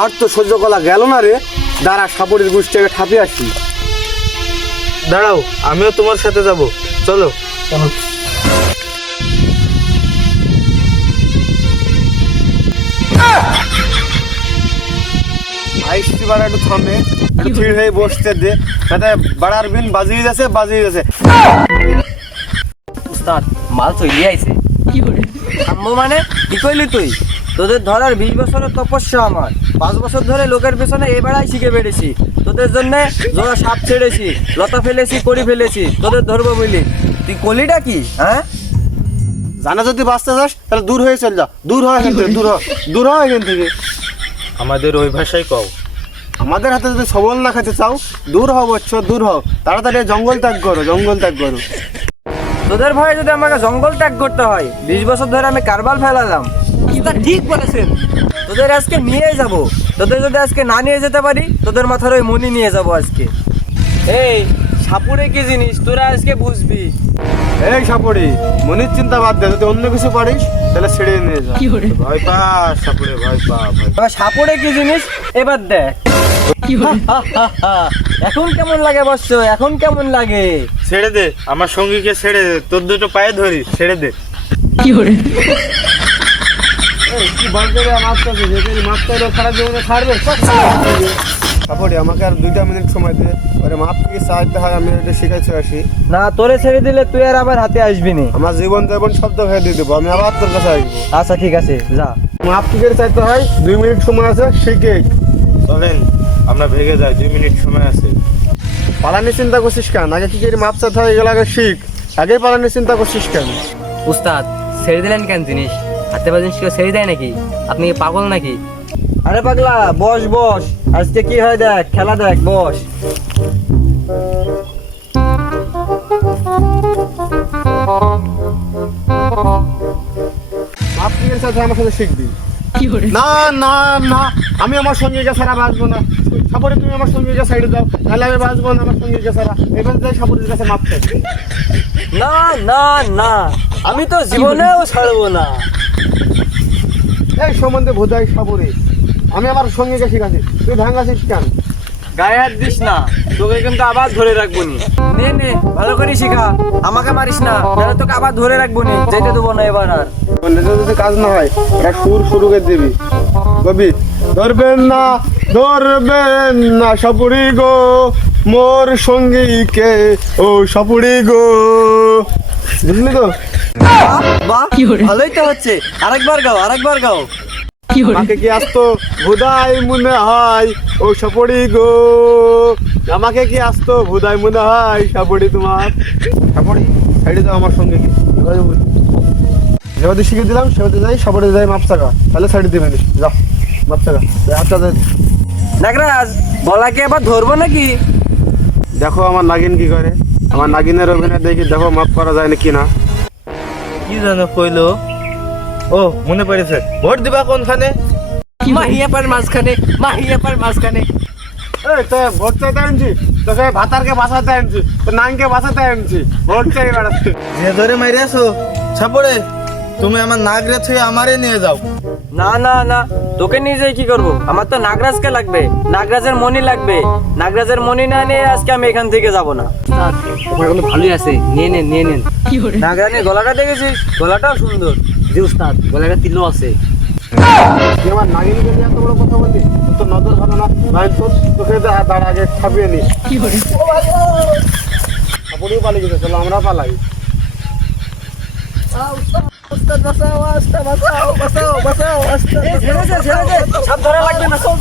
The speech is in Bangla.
আর তো সহ্য করা গেল না রে, দাঁড়া সাপড়ির গোষ্ঠীকে ঠাপে আসি। দাঁড়াও, আমিও তোমার সাথে যাব, চলো। আইসি বাড়া একটু থামে, একটু থির হয়ে বসতে দে, তাতে বাড়ার বিন বাজিয়ে যাচ্ছে। উস্তাদ মাল চলে আইছে। আম্মু মানে কি কইলি তুই? তোদের ধরার 20 বছরের তপস্যা আমার, 5 বছর ধরে লোকের পেছনে এবারাই শিখে বেড়েছি। তোদের জন্য জোড়া সাপ ছেড়েছি, লতা ফেলেছি, করি ফেলেছি, তোদের ধরবো বলি। তুই কলিটা কি? হ্যাঁ, জানা যদি বাঁচতে চাস তাহলে দূর হয়ে চল যা, দূর হয় এখান থেকে, দূর হয় এখান থেকে। আমাদের ওই ভাষায় কও। আমাদের হাতে যদি সবল না খেতে চাও, দূর হও বচ্চ, দূর হও, তাড়াতাড়ি জঙ্গল ত্যাগ করো। তোদের ভয়ে যদি আমাকে জঙ্গল ত্যাগ করতে হয়, 20 বছর ধরে আমি কারবাল ফেলালাম। উস্তাদ ঠিক বলেছেন, তোদের আজকে নিয়ে যাব। তোদের যদি আজকে না নিয়ে যেতে পারি, তোদের মাথার ওই মনি নিয়ে যাব আজকে। এই সাপুরে কি জিনিস তোরা আজকে বুঝবি। এই সাপড়ি, মনির চিন্তা বাদ দে, যদি অন্য কিছু পারিস তাহলে ছেড়ে নিয়ে যা। ভয় পা সাপড়ে, ভয় পা। এবার সাপুরে কি জিনিস এবার দেখ। এখন কেমন লাগে বৎস, এখন কেমন লাগে? ছেড়ে দে, আমার সঙ্গীকে ছেড়ে দে, তোর দুটো পায়ে ধরি, ছেড়ে দে। কি বলতে রে মাছটা, মাছটা সারা জীবনে ছাড়বে। সাপড়ি, আমাকে আর 2 মিনিট সময় দে, ওরে মাপ কি চাইতে হয় আমি এটা শিখাইতে আসি। না, তোরে ছেড়ে দিলে তুই আর আমার হাতে আসবি না। আমার জীবন শব্দ হয়ে দিয়ে দেবো, আমি আবার তোর কাছে আসবো। আচ্ছা ঠিক আছে, যা। মাপ কি করে চাইতে হয়, 2 মিনিট সময় আছে, শিখে। চলেন আমরা ভেগে যাই, 2 মিনিট সময় আছে। পালানি চিন্তা করছিস কেন? আগে কি করে মাপ চাইতে হয় এগুলো আগে শিখ, আগে পালানি চিন্তা করছিস কেন? উস্তাদ ছেড়ে দিলেন কেন জিনিস? হাতে পা জিনিস কেউ ছেড়ে দেয় নাকি? আপনি কি পাগল নাকি? আরে পাগলা, বস বস, আজকে কি হয় দেখ, খেলা দেখ, বস। মাপ কি করে চাইতে হয় আমার সাথে শিখবি। না না না, আমি আমার সঙ্গীকে ছাড়া বাঁচবো না। সাপড়ে তুমি আমার সঙ্গীকে সাইডে দাও, তাহলে আমি বাঁচবো না আমার সঙ্গীকে ছাড়া। এবার যাই সাপড়ের কাছে মাপ চাইবে। না না না, আমি তো জীবনেও ছাড়বো না। এই সম্বন্ধে বোঝাই সাপড়ে, আমি আমার সঙ্গীকে শিখাচ্ছি, তুই ভাঙাছিস কেন? গায়ে হাত দিস না, তোকে কিন্তু আবার ধরে রাখবো নি। নে নে, ভালো করে শিখা, আমাকে মারিস না, তাহলে তোকে আবার ধরে রাখবো নি, যেতে দেবো না এবার আর। নিজে যদি কাজ না হয়, এটা শুরু করে দিবি। কবি ধরবেন না সাপুরি গো, মোর সঙ্গীকে ও সাপুরি গো। বুঝলি তো? বাহ, ভালোই তো হচ্ছে। আরেকবার গাও। আমাকে কি আসতো ভুদাই মনে হয় ও সাপুরি গো, আমাকে কি আসতো ভুদাই মনে হয় সাপুরি তোমার। সাপুরি সাইডে দাও আমার সঙ্গে কি যেভাবে শিখে দিলাম সেভাবে যাই, সাপুরে যাই মাপ চাকা, তাহলে সাইডে দিবে যাও মাপ চাকা। আচ্ছা নাগরাজ, বলাকে আবার ধরবো নাকি? দেখো আমার নাগিন কি করে, আমার নাগিনের অভিনয় দেখি, দেখো মাপ করা যায় নাকি না। কি জানো কইলো? ও মনে পড়েছে, ভোট দিবা কোনখানে? মাহিয়াপার মাঝখানে। এই তো ভোট চাইতে আনছি, তোকে ভাতারকে বাঁচাতে আনছি, তো নাইনকে বাঁচাতে আনছি, ভোট চাই বেড়াচ্ছে। যে ধরে মাইরেছো সাপড়ে, তুমি আমার নাগরে ছুঁয়ে আমারে নিয়ে যাও। না না না, তোকে নিয়ে যাই কি করবো? আমার তো নাগরাজকে লাগবে, নাগরাজের মনি লাগবে। নাগরাজের মনি না নিয়ে আজকে আমি এখান থেকে যাব না। ওখানে ভালোই আছে, নিয়ে নেন। নাগরাজের গলাটা দেখেছিস? গলাটাও সুন্দর। জি উস্তাদ, গলাটা তিলো আছে। তুই আমার নাগিনকে নিয়ে এত বড় কথা বললি, তোর নজর ভালো না, নাই তোর তোকে তার আগে ছাপিয়ে নি। সাপুরিও পালিয়ে গেছে, চলো আমরা পালাই। ছেড়ে দে, সাপ ধরা লাগবে না, চল।